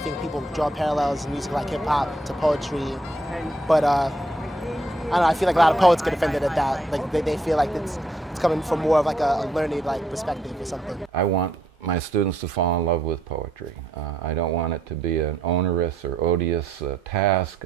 think people draw parallels in music like hip-hop to poetry, but I don't know, I feel like a lot of poets get offended at that. Like they feel like it's coming from more of like a learned like perspective or something. I want my students to fall in love with poetry. I don't want it to be an onerous or odious task.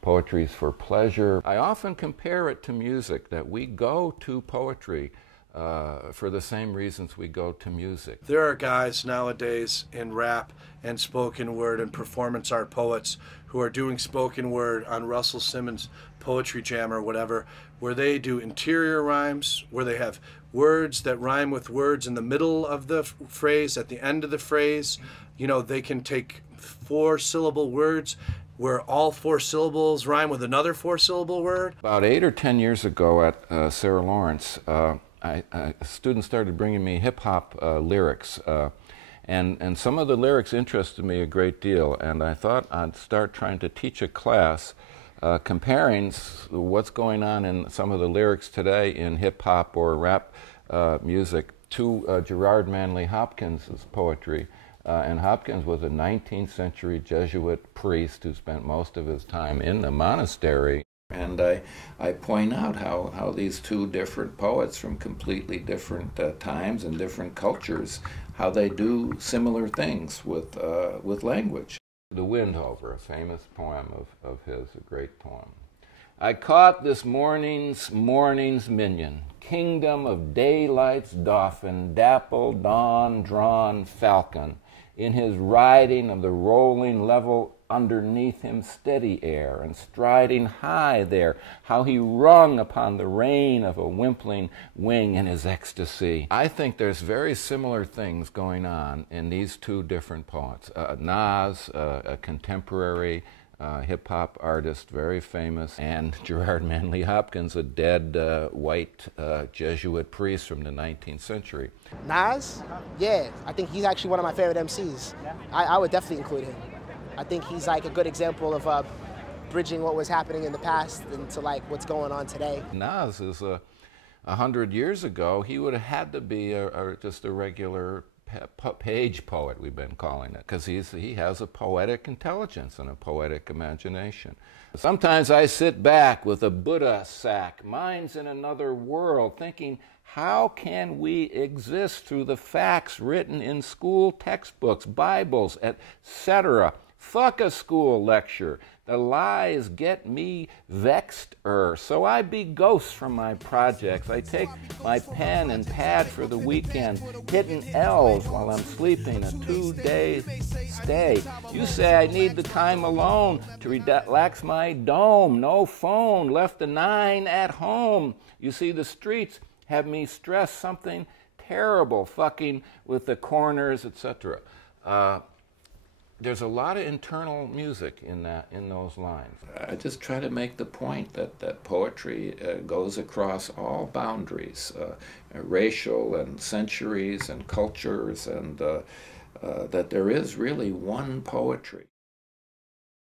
Poetry is for pleasure. I often compare it to music, that we go to poetry for the same reasons we go to music. There are guys nowadays in rap and spoken word and performance art poets who are doing spoken word on Russell Simmons' Poetry Jam or whatever, where they do interior rhymes, where they have words that rhyme with words in the middle of the phrase, at the end of the phrase. You know, they can take 4-syllable words where all 4 syllables rhyme with another 4-syllable word. About 8 or 10 years ago at Sarah Lawrence, students started bringing me hip-hop lyrics, and some of the lyrics interested me a great deal, and I thought I'd start trying to teach a class comparing what's going on in some of the lyrics today in hip-hop or rap music to Gerard Manley Hopkins' poetry. And Hopkins was a 19th century Jesuit priest who spent most of his time in the monastery. And I point out how these two different poets from completely different times and different cultures, how they do similar things with language. The Windhover, a famous poem of his, a great poem. I caught this morning's minion, kingdom of daylight's dauphin, dappled dawn-drawn falcon, in his riding of the rolling level underneath him steady air, and striding high there, how he rung upon the rein of a wimpling wing in his ecstasy. I think there's very similar things going on in these two different poets. Nas, a contemporary hip-hop artist, very famous, and Gerard Manley Hopkins, a dead white Jesuit priest from the 19th century. Nas? Yeah, I think he's actually one of my favorite MCs. I would definitely include him. I think he's like a good example of bridging what was happening in the past into like what's going on today. Nas is 100 years ago, he would have had to be just a regular page poet, we've been calling it, because he has a poetic intelligence and a poetic imagination. Sometimes I sit back with a Buddha sack, minds in another world, thinking, how can we exist through the facts written in school textbooks, Bibles, etc.? Fuck a school lecture. The lies get me vexed-er. So I be ghost from my projects. I take my pen and pad for the weekend, hitting L's while I'm sleeping, a 2-day stay. You say I need the time alone to relax my dome. No phone, left a 9 at home. You see, the streets have me stress something terrible, fucking with the corners, etc. There's a lot of internal music in those lines. I just try to make the point that poetry goes across all boundaries, racial and centuries and cultures, and that there is really one poetry.